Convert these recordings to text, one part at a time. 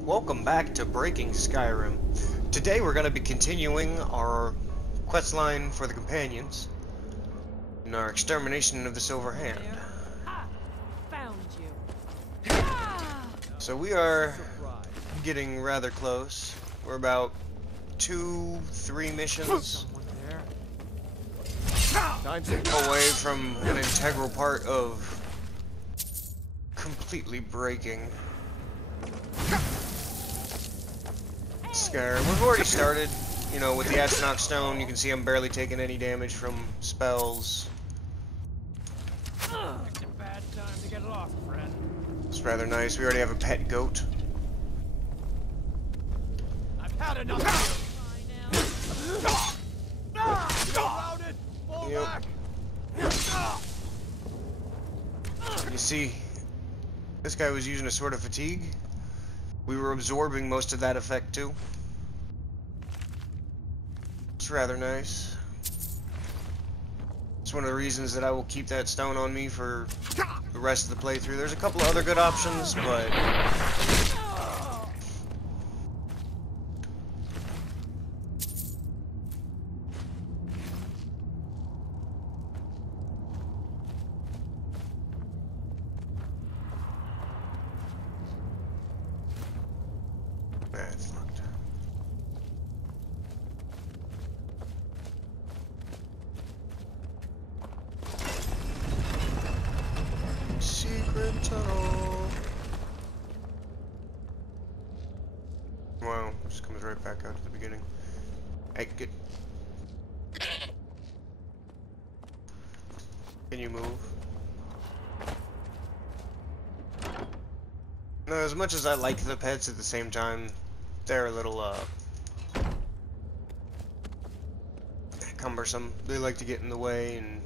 welcome back to Breaking Skyrim. Today we're going to be continuing our quest line for the companions in our extermination of the Silver Hand. Found you. So we are getting rather close. We're about 2-3 missions away from an integral part of completely breaking Skyrim. We've already started, you know, with the Astronaut Stone. You can see I'm barely taking any damage from spells. It's a bad time to get lost, friend. It's rather nice. We already have a pet goat. I've had enough of you. Yep. You see, this guy was using a Sword of Fatigue. We were absorbing most of that effect too. It's rather nice. It's one of the reasons that I will keep that stone on me for the rest of the playthrough. There's a couple of other good options, but it's locked. Secret tunnel. Wow, just comes right back out to the beginning. Hey, get. Can you move? No, as much as I like the pets, at the same time, they're a little, cumbersome. They like to get in the way, and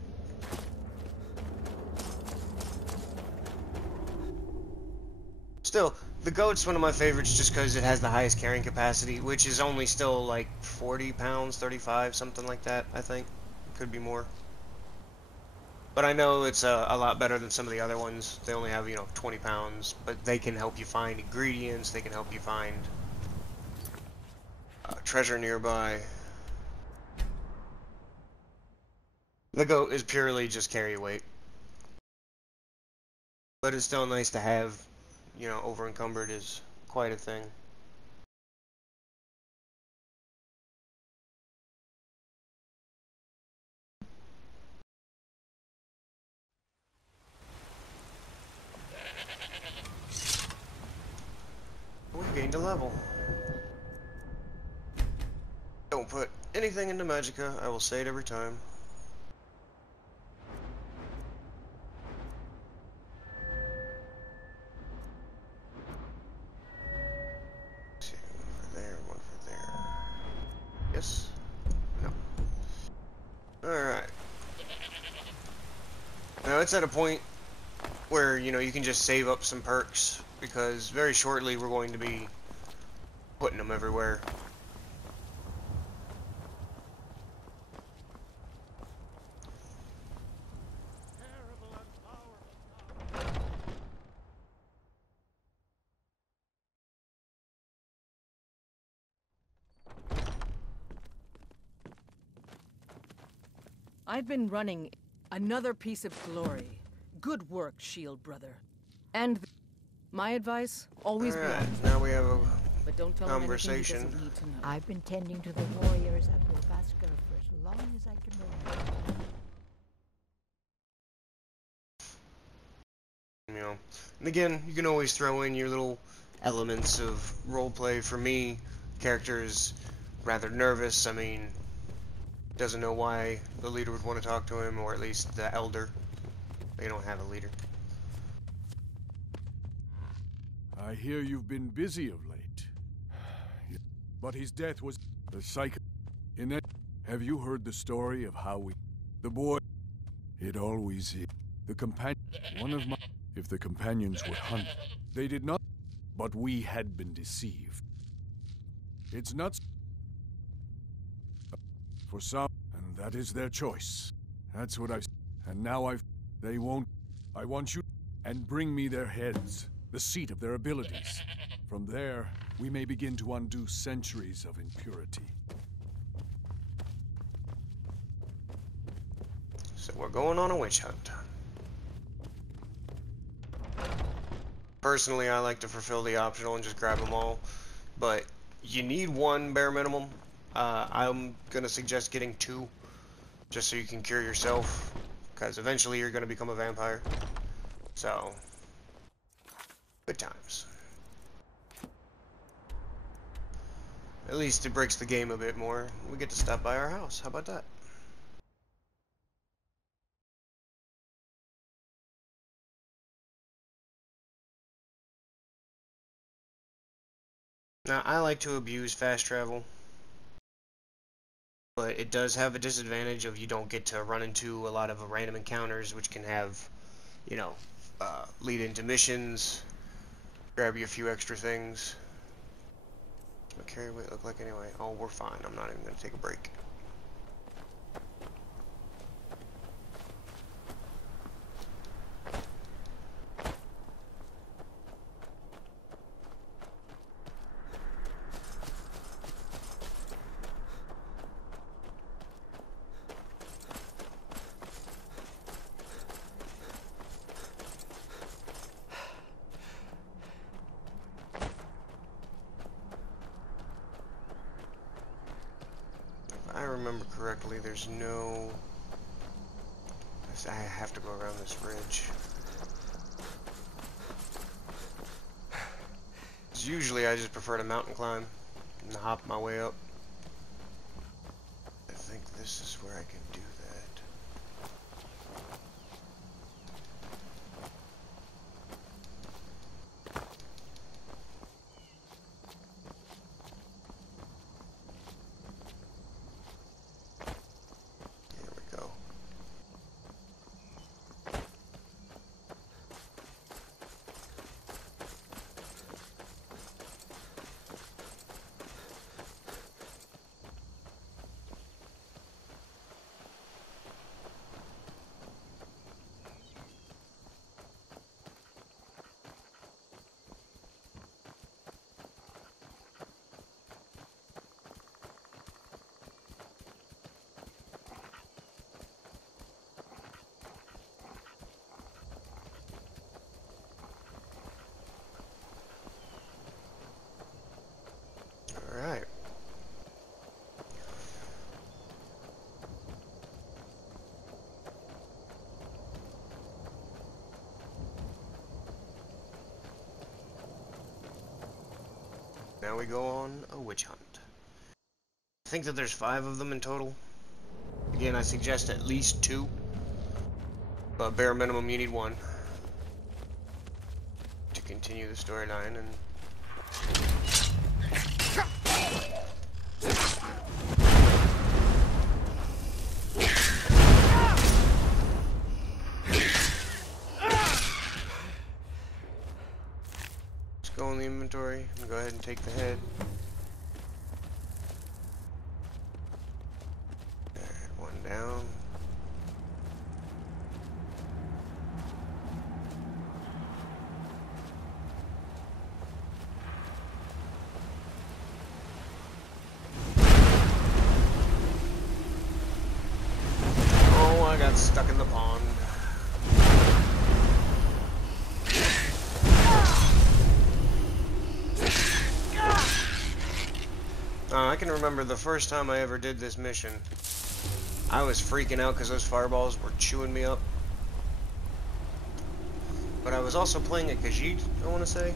still, the goat's one of my favorites just because it has the highest carrying capacity, which is only still like 40 pounds, 35, something like that, I think. Could be more. But I know it's a lot better than some of the other ones. They only have, 20 pounds, but they can help you find ingredients, they can help you find treasure nearby. The goat is purely just carry weight. But it's still nice to have, over encumbered is quite a thing. We gained a level. Don't put anything into Magicka, I will say it every time. See, one for there, one for there. Yes? No. Alright. Now it's at a point where, you can just save up some perks, because very shortly we're going to be putting them everywhere. I've been running another piece of glory. Good work, Shield Brother. And my advice, always be honest. Now we have a But don't tell him anything he conversation. doesn't need to know. I've been tending to the warriors at Wuthrad for as long as I can remember. And again, you can always throw in your little elements of roleplay. For me, character is rather nervous. I mean, doesn't know why the leader would want to talk to him, or at least the elder. They don't have a leader. I hear you've been busy of late. But his death was the cycle. In that, have you heard the story of how the boy? It always is. The companion. One of my. If the companions would hunt, they did not. But we had been deceived. It's not. For some, and that is their choice. That's what I've. And now they won't. I want you. And bring me their heads. The seat of their abilities. From there, we may begin to undo centuries of impurity. So we're going on a witch hunt. Personally, I like to fulfill the optional and just grab them all, but you need one bare minimum. I'm gonna suggest getting 2, just so you can cure yourself, because eventually you're gonna become a vampire. So, good times. At least it breaks the game a bit more. We get to stop by our house. How about that? Now, I like to abuse fast travel, but it does have a disadvantage of you don't get to run into a lot of random encounters, which can have, you know, lead into missions, grab you a few extra things. What carry weight look like anyway? Oh, we're fine. I'm not even going to take a break. If I remember correctly, there's no... I have to go around this ridge. 'Cause usually I just prefer to mountain climb and hop my way up. I think this is where I can do that. There we go. Alright. Now we go on a witch hunt. I think that there's 5 of them in total. Again, I suggest at least 2, but bare minimum you need 1 to continue the storyline. And let's go in the inventory and go ahead and take the head. Alright, 1 down. Oh, I got stuck in the pond. I can remember the first time I ever did this mission. I was freaking out because those fireballs were chewing me up. But I was also playing a Khajiit, I want to say.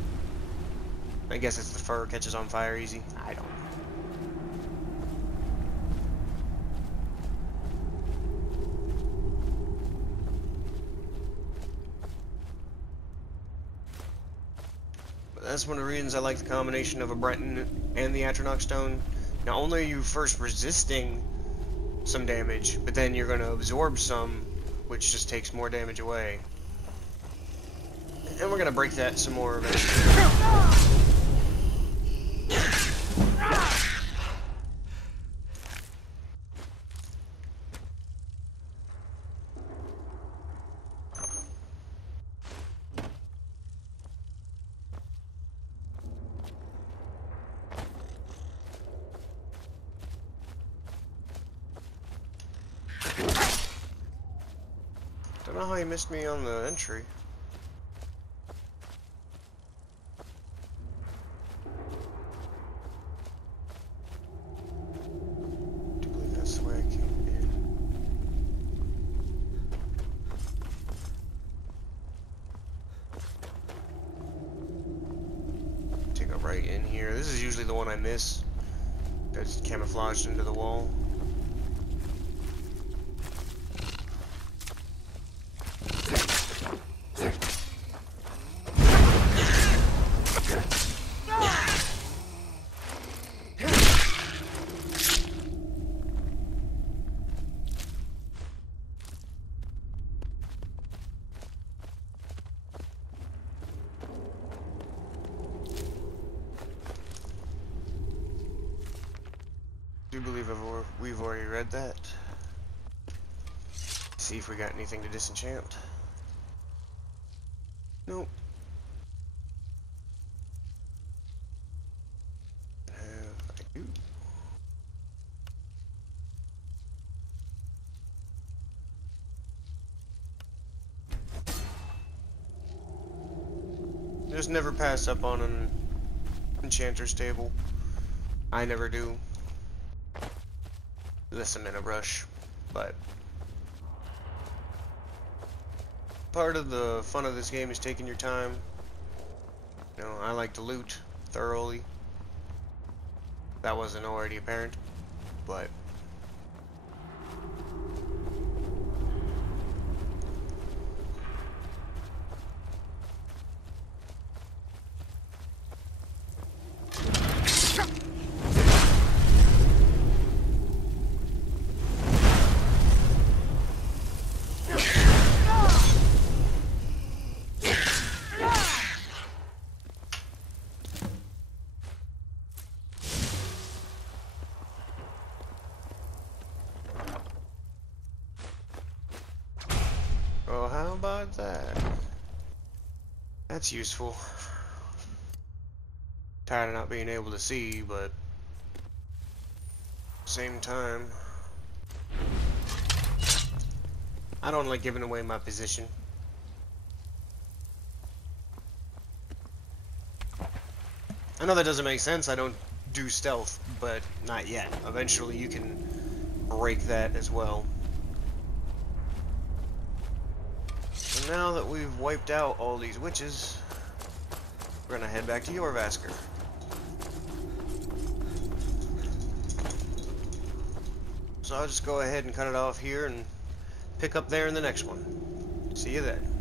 I guess it's the fur catches on fire easy. I don't know. But that's one of the reasons I like the combination of a Breton and the Atronach Stone. Not only are you first resisting some damage, but then you're going to absorb some, which just takes more damage away. And we're going to break that some more eventually. know how he missed me on the entry. I do believe that's the way I came in. Take a right in here. This is usually the one I miss. That's camouflaged into the wall. I do believe we've already read that. See if we got anything to disenchant. Nope. I do. Just never pass up on an enchanter's table. I never do. Unless I'm in a rush, but part of the fun of this game is taking your time. You know, I like to loot thoroughly. That wasn't already apparent, but oh, how about that? That's useful. Tired of not being able to see, but same time, I don't like giving away my position. I know that doesn't make sense. I don't do stealth, but not yet. Eventually you can break that as well. So now that we've wiped out all these witches, we're gonna head back to Jorvaskr. So I'll just go ahead and cut it off here and pick up there in the next one. See you then.